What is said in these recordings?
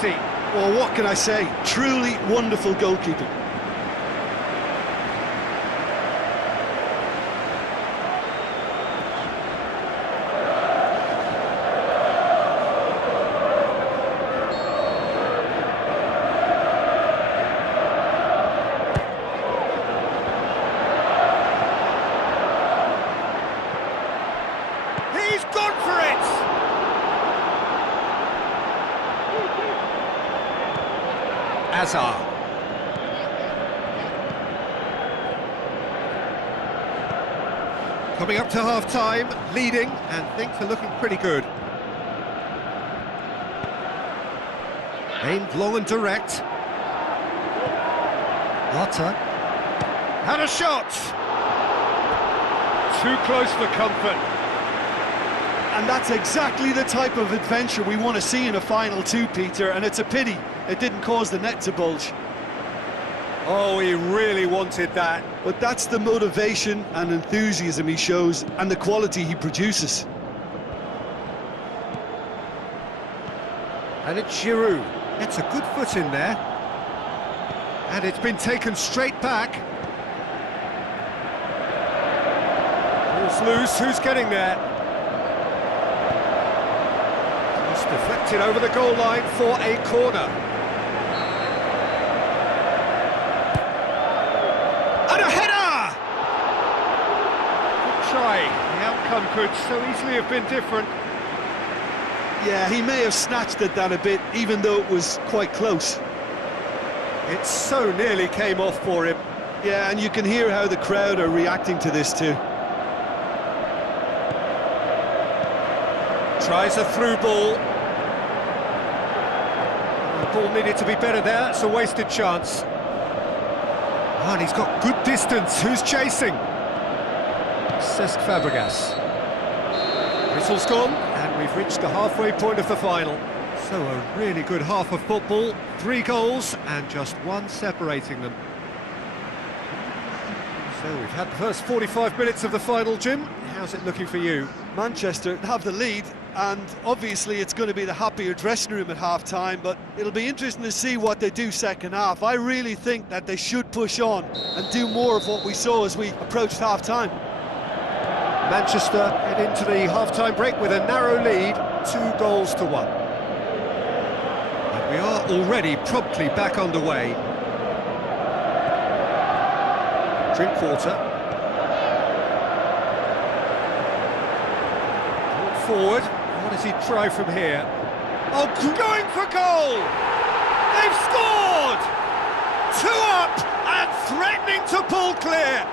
easy. Well, what can I say? Truly wonderful goalkeeping. He's gone for it! Hazard. Coming up to half-time, leading, and things are looking pretty good. Aimed long and direct. Lotta. Had a shot! Too close for comfort. And that's exactly the type of adventure we want to see in a final two, Peter, and it's a pity it didn't cause the net to bulge. Oh, he really wanted that. But that's the motivation and enthusiasm he shows, and the quality he produces. And it's Giroud. It's a good foot in there. And it's been taken straight back. Ball's loose, who's getting there? Just deflected over the goal line for a corner. And a header! Good try. The outcome could so easily have been different. Yeah, he may have snatched at that a bit, even though it was quite close. It so nearly came off for him. Yeah, and you can hear how the crowd are reacting to this too. Tries a through ball. The ball needed to be better there, it's a wasted chance. Oh, and he's got good distance, who's chasing? Cesc Fabregas. Whistle's gone, and we've reached the halfway point of the final. So a really good half of football, 3 goals and just one separating them. So we've had the first 45 minutes of the final, Jim. How's it looking for you? Manchester have the lead, and obviously it's going to be the happier dressing room at half-time, but it'll be interesting to see what they do second half. I really think that they should push on and do more of what we saw as we approached half-time. Manchester head into the half-time break with a narrow lead, 2 goals to 1. And we are already promptly back underway. Drinkwater. Forward, what does he try from here? Oh, going for goal! They've scored! 2 up and threatening to pull clear.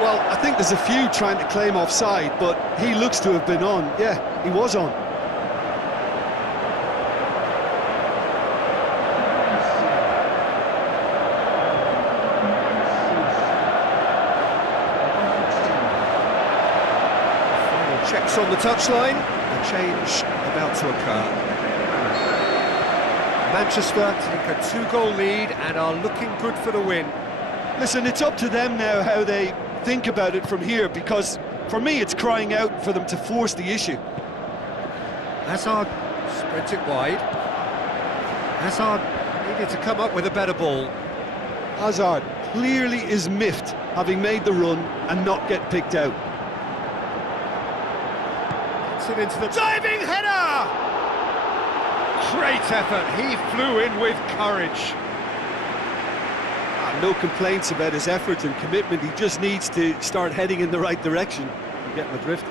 Well, I think there's a few trying to claim offside, but he looks to have been on. Yeah, he was on. Checks on the touchline, a change about to occur. Manchester take a 2-goal lead and are looking good for the win. Listen, it's up to them now how they think about it from here, because for me it's crying out for them to force the issue. Hazard spreads it wide. Hazard needed to come up with a better ball. Hazard clearly is miffed, having made the run and not get picked out. It into the diving header! Great effort, he flew in with courage. No complaints about his effort and commitment, he just needs to start heading in the right direction. You get my drift?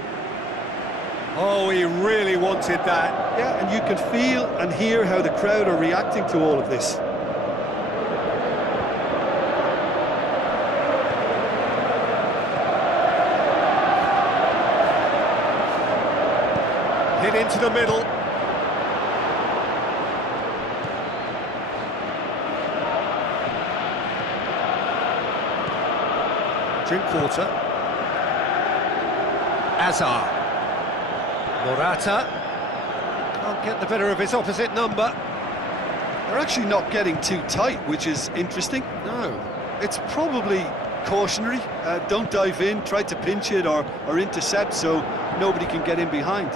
Oh, he really wanted that. Yeah, and you can feel and hear how the crowd are reacting to all of this. Hit into the middle. Drinkwater. Hazard. Morata. Can't get the better of his opposite number. They're actually not getting too tight, which is interesting. No. It's probably cautionary. Don't dive in, try to pinch it or intercept so nobody can get in behind.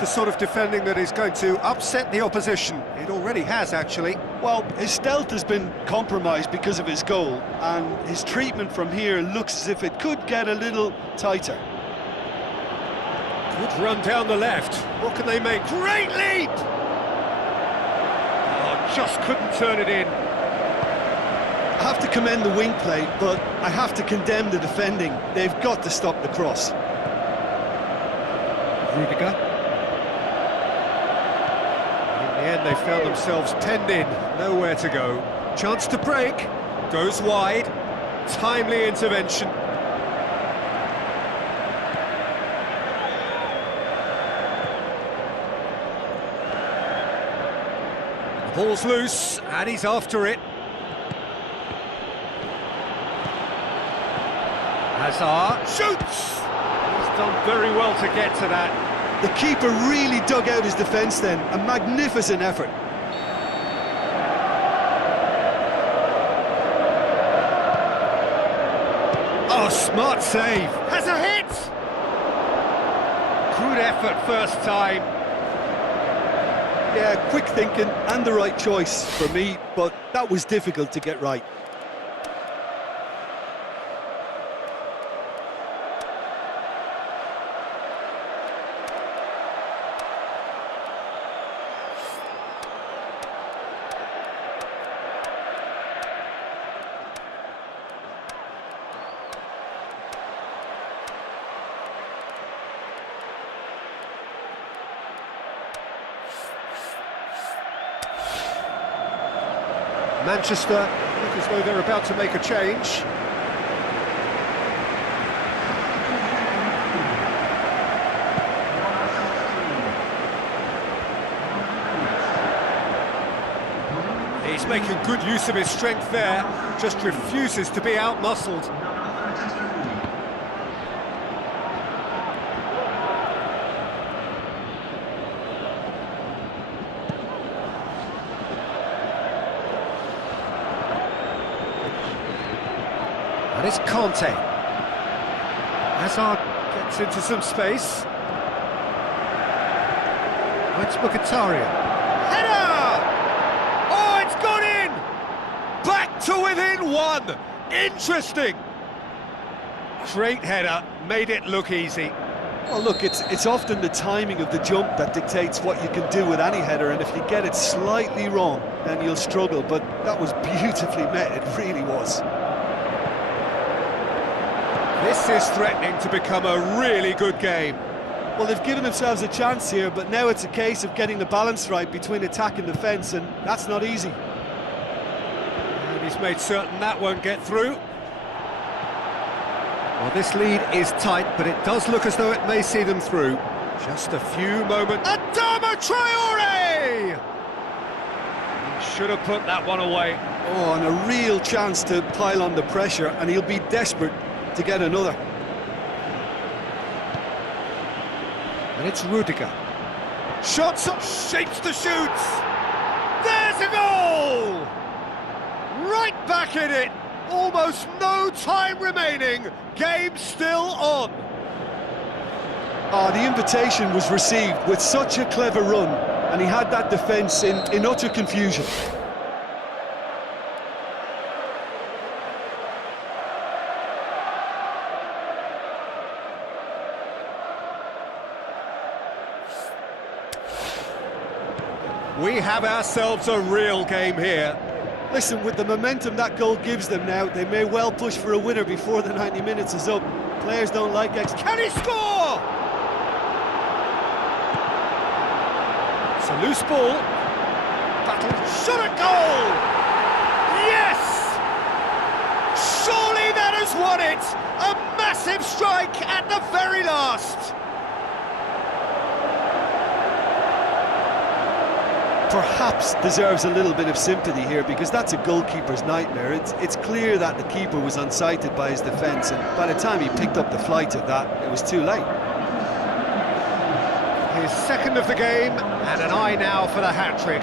the sort of defending that is going to upset the opposition. It already has, actually. Well, his stealth has been compromised because of his goal, and his treatment from here looks as if it could get a little tighter. Good run down the left. What can they make? Great lead! Oh, just couldn't turn it in. I have to commend the wing play, but I have to condemn the defending. They've got to stop the cross. Rudiger. In the end, they found themselves penned in, nowhere to go. Chance to break, goes wide, timely intervention. The ball's loose, and he's after it. Hazard shoots! He's done very well to get to that. The keeper really dug out his defence then, a magnificent effort. Oh, smart save! Has a hit! Good effort first time. Yeah, quick thinking and the right choice for me, but that was difficult to get right. Manchester look as though they're about to make a change. He's making good use of his strength there, just refuses to be out-muscled. And it's Conte. Hazard gets into some space. It's Mkhitaryan. Header! Oh, it's gone in! Back to within one! Interesting! Great header, made it look easy. Well, look, it's often the timing of the jump that dictates what you can do with any header, and if you get it slightly wrong, then you'll struggle, but that was beautifully met, it really was. This is threatening to become a really good game. Well, they've given themselves a chance here, but now it's a case of getting the balance right between attack and defence, and that's not easy. And he's made certain that won't get through. Well, this lead is tight, but it does look as though it may see them through. Just a few moments. Adama Traore! He should have put that one away. Oh, and a real chance to pile on the pressure, and he'll be desperate to get another. And it's Rudiger. Shots up, shapes the shoots. There's a goal! Right back in it. Almost no time remaining. Game still on. The invitation was received with such a clever run, and he had that defence in utter confusion. We have ourselves a real game here. Listen, with the momentum that goal gives them now, they may well push for a winner before the 90 minutes is up. Players don't like X. Can he score? It's a loose ball. Battle, shot at goal! Yes! Surely that has won it! A massive strike at the very last! Perhaps deserves a little bit of sympathy here, because that's a goalkeeper's nightmare. It's clear that the keeper was unsighted by his defence, and by the time he picked up the flight of that, it was too late. His second of the game, and an eye now for the hat-trick.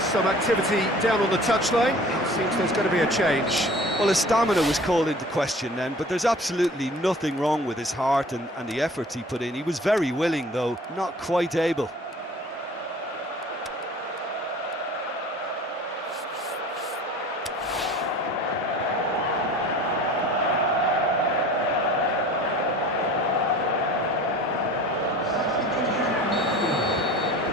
Some activity down on the touchline. It seems there's going to be a change. Well, his stamina was called into question then, but there's absolutely nothing wrong with his heart and the efforts he put in. He was very willing, though, not quite able.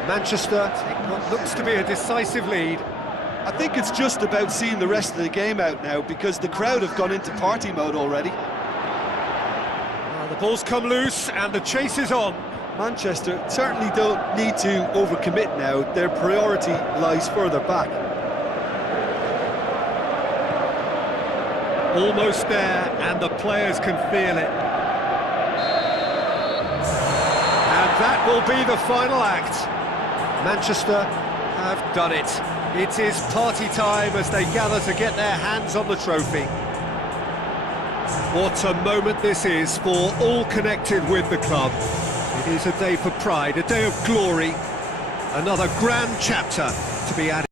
Manchester take what looks to be a decisive lead. I think it's just about seeing the rest of the game out now, because the crowd have gone into party mode already. Well, the ball's come loose and the chase is on. Manchester certainly don't need to overcommit now. Their priority lies further back. Almost there, and the players can feel it. And that will be the final act. Manchester have done it. It is party time as they gather to get their hands on the trophy. What a moment this is for all connected with the club. It is a day for pride, a day of glory, another grand chapter to be added.